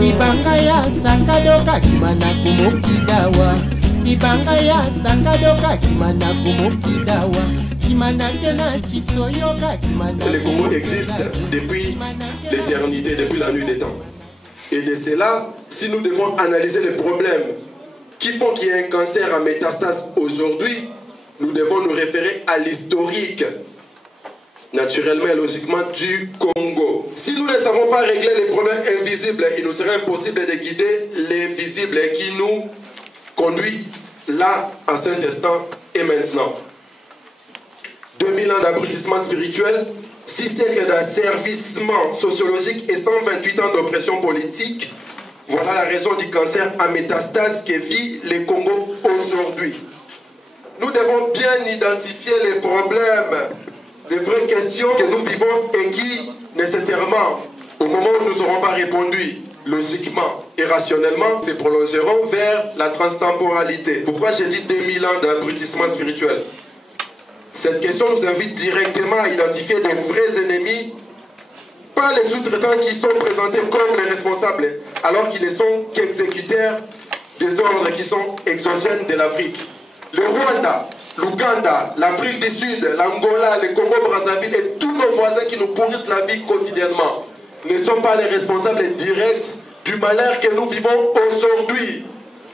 Libanga ya sakadoka kimana kumokidawa. Libanga ya sakadoka kimana kumokidawa. Le Congo existe depuis l'éternité, depuis la nuit des temps. Et de cela, si nous devons analyser les problèmes qui font qu'il y ait un cancer à métastase aujourd'hui, nous devons nous référer à l'historique, naturellement et logiquement, du Congo. Si nous ne savons pas régler les problèmes invisibles, il nous serait impossible de guider les visibles qui nous conduisent là, à cet instant et maintenant. 2000 ans d'abrutissement spirituel, 6 siècles d'asservissement sociologique et 128 ans d'oppression politique. Voilà la raison du cancer à métastase que vit le Congo aujourd'hui. Nous devons bien identifier les problèmes, les vraies questions que nous vivons et qui, nécessairement, au moment où nous n'aurons pas répondu logiquement et rationnellement, se prolongeront vers la transtemporalité. Pourquoi j'ai dit 2000 ans d'abrutissement spirituel? Cette question nous invite directement à identifier les vrais ennemis, pas les sous-traitants qui sont présentés comme les responsables, alors qu'ils ne sont qu'exécuteurs des ordres qui sont exogènes de l'Afrique. Le Rwanda, l'Ouganda, l'Afrique du Sud, l'Angola, le Congo-Brazzaville et tous nos voisins qui nous pourrissent la vie quotidiennement ne sont pas les responsables directs du malheur que nous vivons aujourd'hui.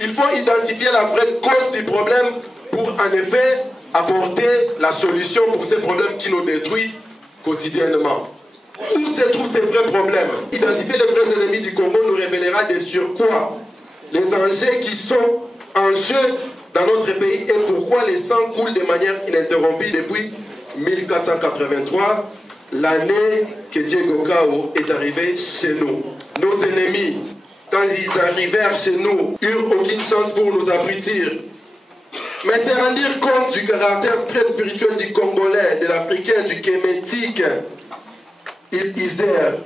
Il faut identifier la vraie cause du problème pour en effet apporter la solution pour ces problèmes qui nous détruisent quotidiennement. Où se trouvent ces vrais problèmes? Identifier les vrais ennemis du Congo nous révélera des surcroît les enjeux qui sont en jeu dans notre pays et pourquoi les sang coulent de manière ininterrompue depuis 1483, l'année que Diego Cao est arrivé chez nous. Nos ennemis, quand ils arrivèrent chez nous, n'eurent aucune chance pour nous abrutir. Mais c'est rendre compte du caractère très spirituel du Congolais, de l'Africain, du Kémétique. Ils isèrent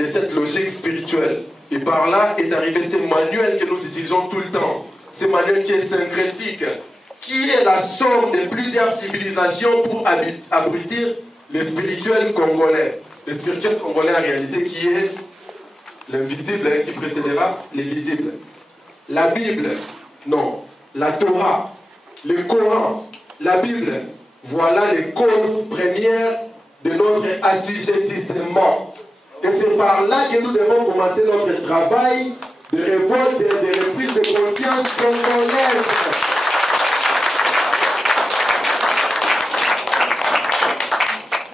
de cette logique spirituelle. Et par là est arrivé ce manuel que nous utilisons tout le temps. Ce manuel qui est syncrétique, qui est la somme de plusieurs civilisations pour abrutir le spirituel congolais. Le spirituel congolais en réalité qui est l'invisible, qui précédera les visibles. La Bible, non. La Torah, le Coran, la Bible, voilà les causes premières de notre assujettissement. Et c'est par là que nous devons commencer notre travail de révolte et de reprise de conscience congolaise.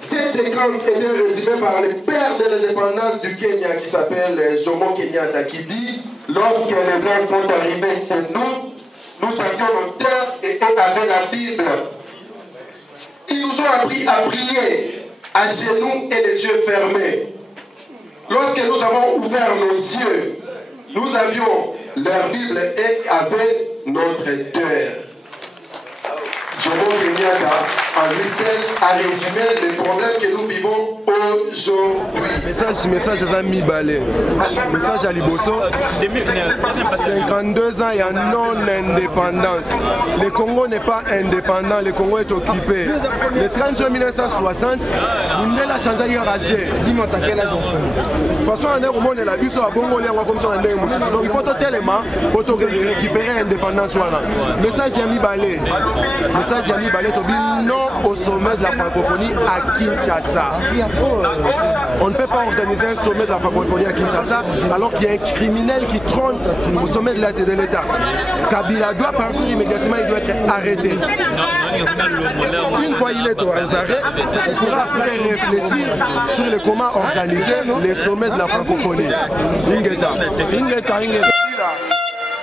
Cette séquence est bien résumée par le père de l'indépendance du Kenya qui s'appelle Jomo Kenyatta qui dit « Lorsque les Blancs sont arrivés chez nous, nous avions nos terres et eux avaient la Bible. Ils nous ont appris à prier à genoux et les yeux fermés. Lorsque nous avons ouvert nos yeux, nous avions leur Bible et avaient notre terre. » Jomo Kenyatta, en lui seul, a résumé les problèmes que nous vivons aujourd'hui. Message à Mibale. Message à Liboso. 52 ans, il y a non-indépendance. Le Congo n'est pas indépendant, le Congo est occupé. Le 30 juin 1960, il a changé de raché. Dis-moi, t'as quel âge? De toute façon, on est là, comme ça, donc il faut totalement récupérer l'indépendance. Message à Mibale. Message à Mibale, non au sommet de la francophonie à Kinshasa. On ne peut pas organiser un sommet de la francophonie à Kinshasa alors qu'il y a un criminel qui trône au sommet de l'État. Kabila doit partir immédiatement, il doit être arrêté. Une fois il est aux arrêts, on pourra après réfléchir sur le comment organiser les sommets de la francophonie. Ingeta.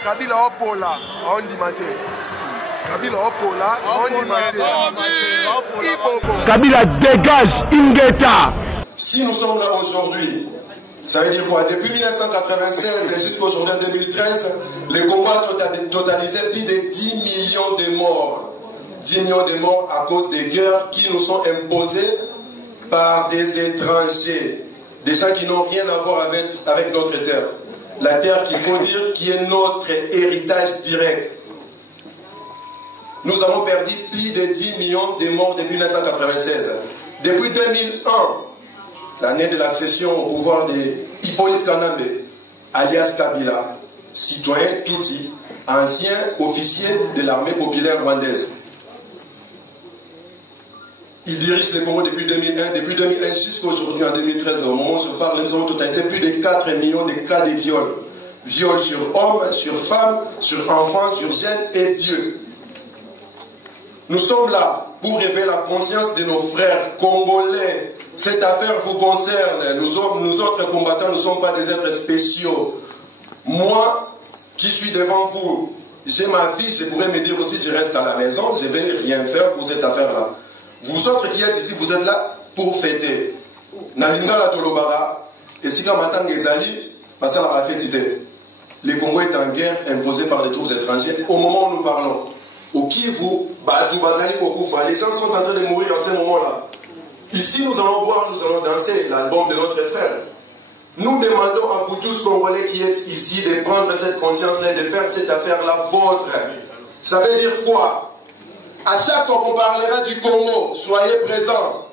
Kabila Opola, on dit maté. Kabila Opola, on dit maté. Kabila dégage, Ingeta. Si nous sommes là aujourd'hui, ça veut dire quoi? Depuis 1996 et jusqu'à aujourd'hui en 2013, le Congo a totalisé plus de 10 millions de morts. 10 millions de morts à cause des guerres qui nous sont imposées par des étrangers. Des gens qui n'ont rien à voir avec notre terre. La terre qu'il faut dire qui est notre héritage direct. Nous avons perdu plus de 10 millions de morts depuis 1996. Depuis 2001, l'année de l'accession au pouvoir de Hippolyte Kanambe, alias Kabila, citoyen Tutsi, ancien officier de l'armée populaire rwandaise. Il dirige le Congo depuis 2001. Depuis 2001 jusqu'à aujourd'hui, en 2013, au moment où je parle, nous avons totalisé plus de 4 millions de cas de viol. Viol sur hommes, sur femmes, sur enfants, sur jeunes et vieux. Nous sommes là pour réveiller la conscience de nos frères congolais. Cette affaire vous concerne. Nous autres combattants ne sommes pas des êtres spéciaux. Moi, qui suis devant vous, j'ai ma vie, je pourrais me dire aussi, je reste à la maison, je ne vais rien faire pour cette affaire-là. Vous autres qui êtes ici, vous êtes là pour fêter. Nalingala Tolobara, et si quand matin Gezali, parce à la fête, le Congo est en guerre imposée par les troupes étrangères au moment où nous parlons. Au Kivu, Batu Bazali Kokufa, les gens sont en train de mourir à ce moment-là. Ici, nous allons boire, nous allons danser l'album de notre frère. Nous demandons à vous tous Congolais qui êtes ici de prendre cette conscience-là et de faire cette affaire-là vôtre. Ça veut dire quoi? À chaque fois qu'on parlera du Congo, soyez présents.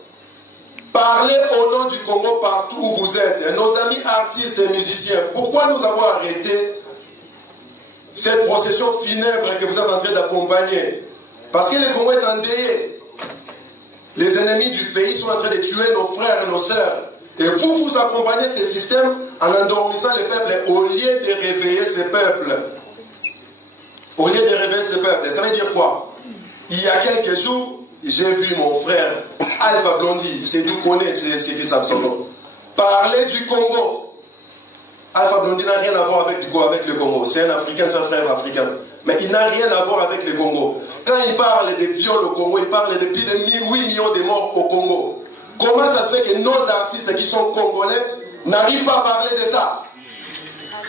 Parlez au nom du Congo partout où vous êtes. Et nos amis artistes et musiciens, pourquoi nous avons arrêté cette procession funèbre que vous êtes en train d'accompagner? Parce que le Congo est endeuillé. Les ennemis du pays sont en train de tuer nos frères et nos sœurs. Et vous accompagnez ce système en endormissant les peuples au lieu de réveiller ces peuples. Au lieu de réveiller ces peuples. Ça veut dire quoi? Il y a quelques jours, j'ai vu mon frère Alpha Blondy, c'est d'où connaît, c'est qui ça son nom, parler du Congo. Alpha Blondy n'a rien à voir avec le Congo. C'est un Africain, c'est un frère africain. Mais il n'a rien à voir avec le Congo. Quand il parle des viols au Congo, il parle de plus de 8 millions de morts au Congo. Comment ça se fait que nos artistes qui sont congolais n'arrivent pas à parler de ça?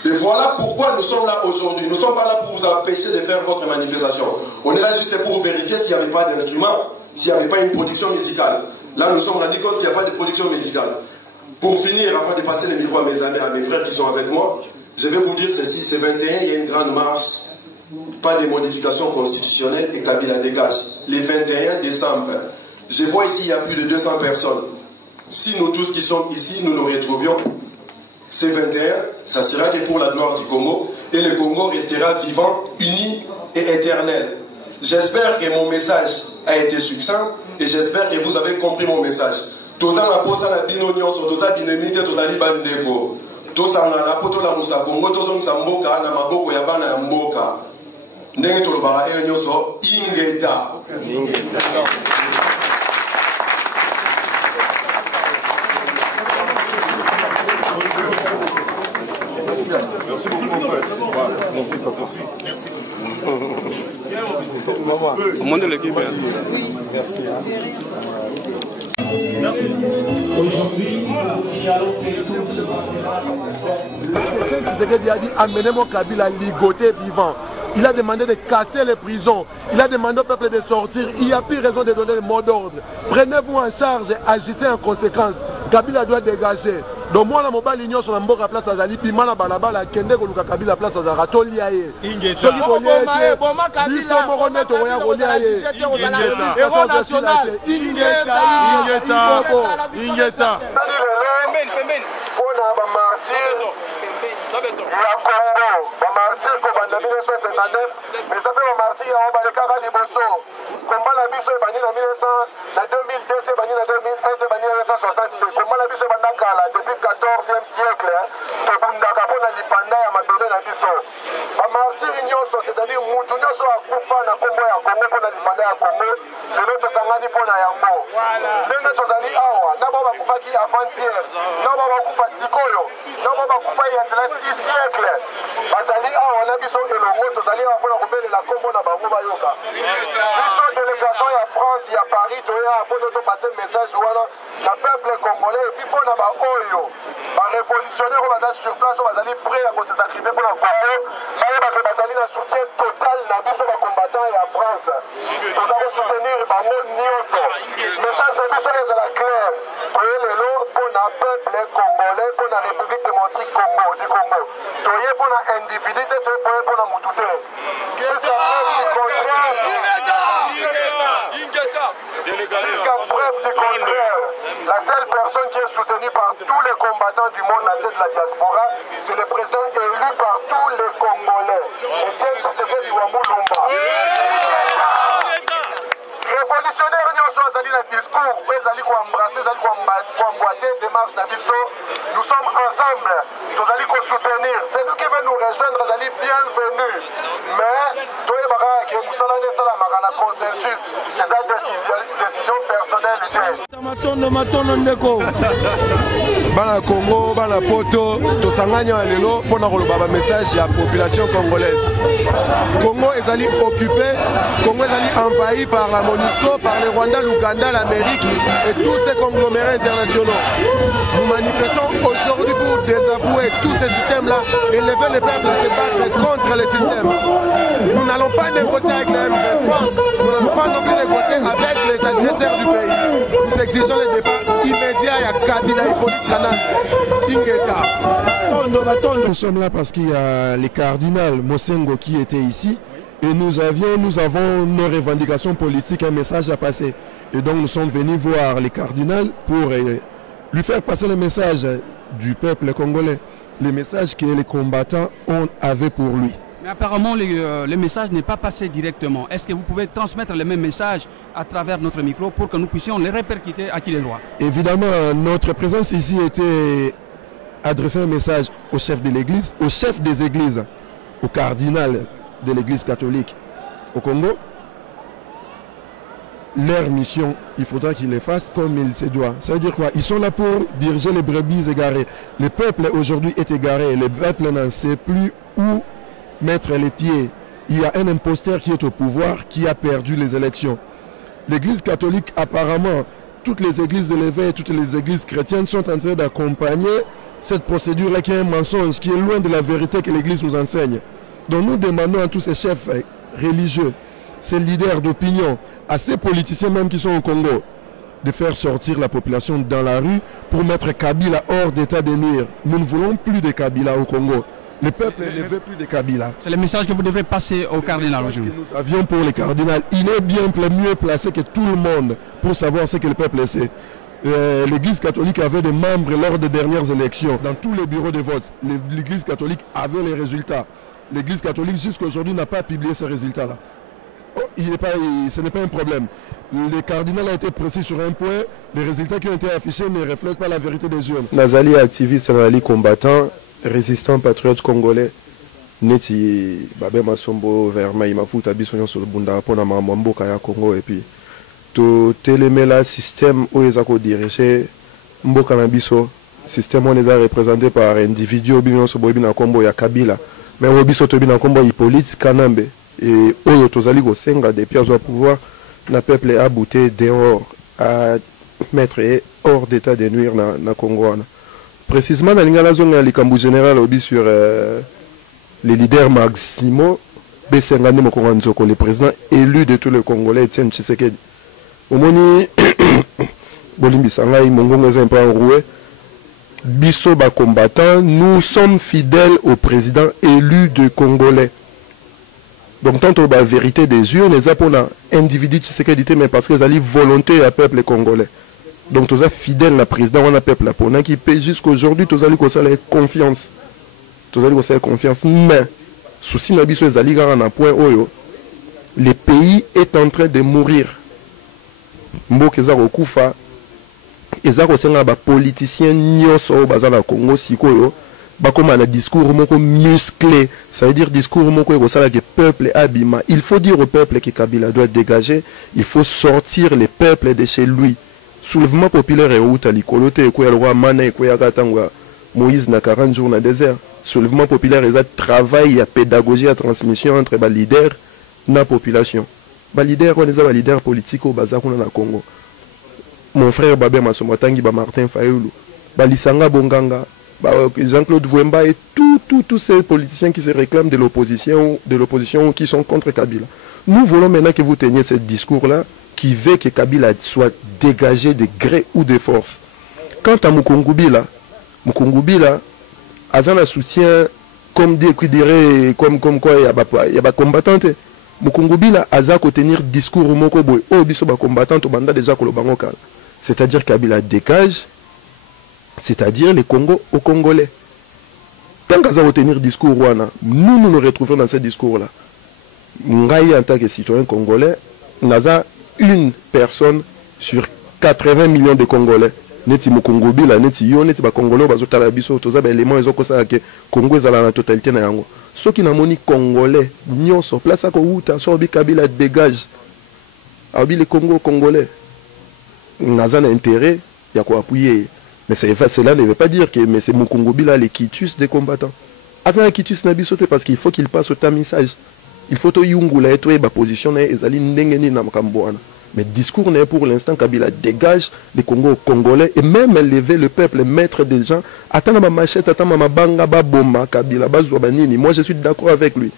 Et voilà pourquoi nous sommes là aujourd'hui. Nous ne sommes pas là pour vous empêcher de faire votre manifestation. On est là juste pour vérifier s'il n'y avait pas d'instrument, s'il n'y avait pas une production musicale. Là, nous sommes rendus compte qu'il n'y a pas de production musicale. Pour finir, avant de passer le micro à mes amis, à mes frères qui sont avec moi, je vais vous dire ceci. C'est 21, il y a une grande marche, pas de modification constitutionnelle et Kabila dégage. Le 21 décembre, je vois ici, il y a plus de 200 personnes. Si nous tous qui sommes ici, nous nous retrouvions, c'est 21, ça sera que pour la gloire du Congo, et le Congo restera vivant, uni et éternel. J'espère que mon message a été succinct, et j'espère que vous avez compris mon message. Toza na posa na bino nyonso, toza binemite, toza libandeko. Toza na poto la musa Congo, toza msamboka na maboko ya bana ya mboka. Ndenge tolobara e nyonso, ingeta. Merci beaucoup, mon frère. Merci, papa. Merci. Au monde de l'équipe. Merci. Merci. Aujourd'hui, nous allons a dit amenez-moi Kabila ligoté vivant. Il a demandé de casser les prisons. Il a demandé au peuple de sortir. Il n'y a plus raison de donner le mot d'ordre. Prenez-vous en charge et agissez en conséquence. Kabila doit dégager. Donc moi la mobile union sur la mboka place azali pima na balabala kende ko luka Kabila place azara tolia ye. Ingeta. Boma Kabila moko to ya rolia ye. Héros national. Ingeta. Pona ba martyr la Congo, ba martyr ko banda 1959, mais ça fait ba martyr ya ba le kaka liboso. Combat la biso bani na 1900, na 2002 te bani na 2001 te bani na 1960. Combat la biso banda kala depuis 14e siècle. To bundaka pona lipanda ya mabele na biso. Ba martyr nyonso, c'est-à-dire mutu nyonso akufa na kombo ya Congo pona lipanda ya Congo. Lelo to sangani pona yango. Ndenge tozali awa, na ba bakufaki avant-hier, na ba bakufa sikoyo, na ba bakufa ya 6 siècles. Bazali awa na biso elongo tozali awa pona kobelela kombo na bango bayoka. Biso délégation ya France ya Paris toya pona to passer message wana na peuple congolais et puis pona ba oyo ba révolutionnaire baza sur place bazali prêt à se sacrifier pour la Congo. Ba bazali na soutien total na biso ba combattant ya France. Tozali soutenir bango nyonso. Message na biso ezala clair. Toye lelo pona peuple congolais pona République démocratique du Congo. Toye pona individu te toye pona mutu te. Jusqu'à preuve du contraire, soutenu par tous les combattants du monde entier de la diaspora. C'est le président élu par tous les Congolais. Etienne Tshisekedi wa Mulumba. Révolutionnaire nyonso azali na discours ezali ko embrasser ezali ko emboîter démarche na biso. Nous sommes ensemble, tozali ko soutenir. Celui qui veut nous rejoindre azali bienvenu. Mais toyebaka ke musala ne sala makana consensus, eza décision personnelle te. Matondo ndeko. Bana Congo, bana poto, tosanganya lelo pona koloba ba message ya population congolaise. Congo ezali occupé, Congo ezali envahi par la MONUSCO, par le Rwanda, l'Ouganda, l'Amérique et tous ces conglomérats internationaux. Nous manifestons aujourd'hui pour désavouer tous ces systèmes-là et lever les peuples à se battre contre les systèmes. Nous n'allons pas négocier avec les M23, nous n'allons pas non plus négocier avec les agresseurs du pays. Nous exigeons le départ immédiat à Kabila et Police Canal. Nous sommes là parce qu'il y a les cardinals Mosengo qui étaient ici. Et nous avons nos revendications politiques, un message à passer. Et donc nous sommes venus voir les cardinals pour lui faire passer le message du peuple congolais, le message que les combattants avaient pour lui. Mais apparemment, le message n'est pas passé directement. Est-ce que vous pouvez transmettre le même message à travers notre micro pour que nous puissions les répercuter à qui les droits? Évidemment, notre présence ici était adresser un message au chef de l'Église, au chef des églises, au cardinal de l'Église catholique au Congo. Leur mission, il faudra qu'ils les fassent comme il se doit. Ça veut dire quoi? Ils sont là pour diriger les brebis égarées. Le peuple aujourd'hui est égaré. Le peuple n'en sait plus où mettre les pieds. Il y a un imposteur qui est au pouvoir, qui a perdu les élections. L'Église catholique, apparemment, toutes les églises de l'éveil, toutes les églises chrétiennes sont en train d'accompagner cette procédure-là qui est un mensonge, qui est loin de la vérité que l'Église nous enseigne. Donc nous demandons à tous ces chefs religieux, ces leaders d'opinion, à ces politiciens même qui sont au Congo, de faire sortir la population dans la rue pour mettre Kabila hors d'état de nuire. Nous ne voulons plus de Kabila au Congo. Le peuple ne veut plus de Kabila. C'est le message que vous devrez passer au cardinal aujourd'hui. Nous avions pour le cardinal. Il est bien mieux placé que tout le monde pour savoir ce que le peuple sait. L'Église catholique avait des membres lors des dernières élections. Dans tous les bureaux de vote, l'Église catholique avait les résultats. L'Église catholique jusqu'à aujourd'hui n'a pas publié ces résultats-là. Ce n'est pas un problème. Le cardinal a été précis sur un point. Les résultats qui ont été affichés ne reflètent pas la vérité des urnes. Nazali activiste, Nazali combattant, résistant, patriote congolais. Neti Babé Masombo vers Maïmafuta Bisonyo sur le Bunda pour Namambo Kaya Congo et puis tout télémela système où ils ont dirigé Mboka Nabiso système où ils ont représenté par individus au Bino Sobobina Combo ya Kabila mais au Biso Tobina Combo Hippolyte Kanambe et Oyo Tozali Gosenga depuis au pouvoir le peuple a bouté dehors à mettre hors d'état de nuire na Congo. Précisément dans la zone de l'Ikambu général sur les leaders maximaux, le président élu de tous les Congolais, Etienne Tshisekedi. Omoni Bolimbi Sangai, Mongongo Zempa-Roué, Bisso ba combattant, nous sommes fidèles au président élu de Congolais. Donc tant que la vérité des urnes, les apôtres individus Tshisekedi, mais parce qu'ils ont volonté à peuple congolais. Donc tous les fidèles au président, on a peuple là, qui paye jusqu'aujourd'hui, tous les confiance. Tous les confiance, mais souci nabiso ezali gara na point oyo le pays est en train de mourir. Mboka eza kokufa eza kosenga ba politiciens nyonso baza na Congo sikoyo bakoma na discours moko musclé, ça veut dire discours moko ekosala que peuple abima. Il faut dire au peuple que Kabila doit dégager, il faut sortir le peuple de chez lui. Soulèvement populaire et outa likolote ko ya roi mana ko ya katangwa Moïse na 40 jours na désert. Soulèvement populaire et ça travail, il y a pédagogie, à transmission entre les leaders et la population. Les leaders, on est les leaders politiques au bazar dans le Congo. Mon frère Babé Massomatangi, Martin Fayoulou, Lisanga Bonganga, Jean-Claude Vouemba et tous ces politiciens qui se réclament de l'opposition qui sont contre Kabila. Nous voulons maintenant que vous teniez ce discours-là qui veut que Kabila soit dégagé de gré ou de force. Quant à Mukungubila, Azana soutien comme quoi il y a des combattants. Mukungubila Aza ko tenir discours moko boy o biso ba combattant to banda déjà ko lo bango kala. C'est-à-dire Kabila dégage c'est-à-dire les Congo aux Congolais. Tant qu'à retenir discours, nous nous retrouvons dans ce discours-là. Ngai, en tant que citoyen congolais, nous avons une personne sur 80 millions de Congolais. Neti Mokongobi, la neti yo, neti ba Congolais, ba zota la biso, toza ba éléments, ils ont ça que Congo est dans la totalité na yango. Ceux qui n'ont pas Congolais, nyon sur place à Kouta, sur Kabila dégage. Abi les Congolais, nous avons intérêt, il y a quoi appuyer. Mais cela ne veut pas dire que c'est Mokongobi là, les quitus des combattants. Azan les quitus n'a bisoté parce qu'il faut qu'il passe au message. Il faut que Yungu la etoye ba position na ezali ndengeni na makamboana. Mais le discours n'est pour l'instant Kabila dégage les Congolais et même lever le peuple, mettre des gens. Attends ma machette, attends ma banga, ba bomba, Kabila, bazwa banini. Moi je suis d'accord avec lui.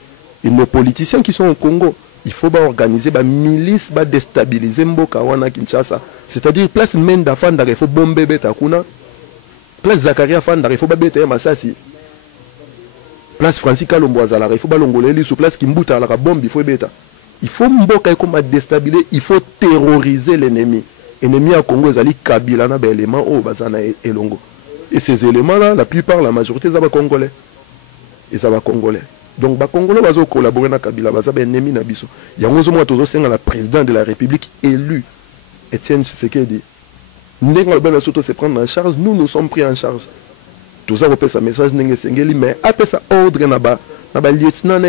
Et nos politiciens qui sont au Congo, il faut organiser une milice, déstabiliser Mboka wana Kinshasa. C'est-à-dire place Menda Fandar, il faut bomber Betakuna. Place Zakaria Fandar, il faut babete Masasi. Place Francis Kalomboazala, il faut balongoleli sur place Kimbuta la bombe, il faut beta. Il faut Mboka comme déstabiliser, il faut terroriser l'ennemi. L'ennemi à Congo, ils Kabila na éléments au bazana elongo. Et ces éléments-là, la plupart, la majorité, ils sont congolais. Ils sont congolais. Donc, les Congolais vont collaborer avec Kabila, ils sont ennemis na biso. Il y a un moment où le président de la République élu, Etienne Tshisekedi, nous se prendre en charge, nous sommes pris en charge. Tout ça, on peut un message, mais après ça, ordre na lieutenant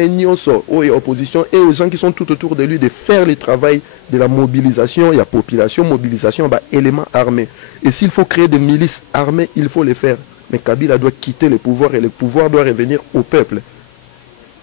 aux opposition et aux gens qui sont tout autour de lui de faire le travail de la mobilisation. Il y a population, mobilisation, éléments armés. Et s'il faut créer des milices armées, il faut les faire. Mais Kabila doit quitter le pouvoir et le pouvoir doit revenir au peuple,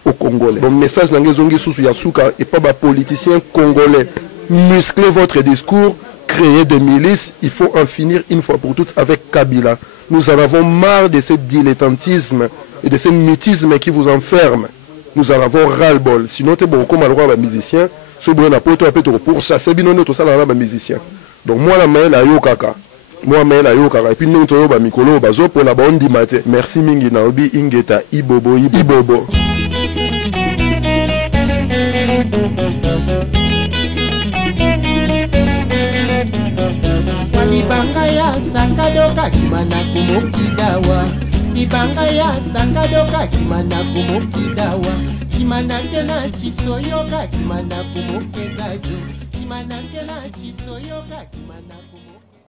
aux Congolais. Donc, message Nangezongi Soussou Yasuka et pas politiciens congolais. Musclez votre discours, créez des milices. Il faut en finir une fois pour toutes avec Kabila. Nous en avons marre de ce dilettantisme et de ce mutisme qui vous enferme. Nous en avons ras-le-bol. Sinon, tu es bon comme un musicien. Si vous avez pour chasser, tout ça, un musicien. Donc, moi, la main, la yokaka. Moi, mais la yokaka. Et puis, nous, nous, Mikolo, Bazo, pour la bonne dimate. Merci, Mingi, Naobi, Ingeta, Ibobo, Ibobo. Libanga ya sakadoka kimana kumokidawa. Libanga ya sakadoka kimana kumokidawa. Kimana kena chisoyoka kimana kumokegajo. Kimana kena chisoyoka kimana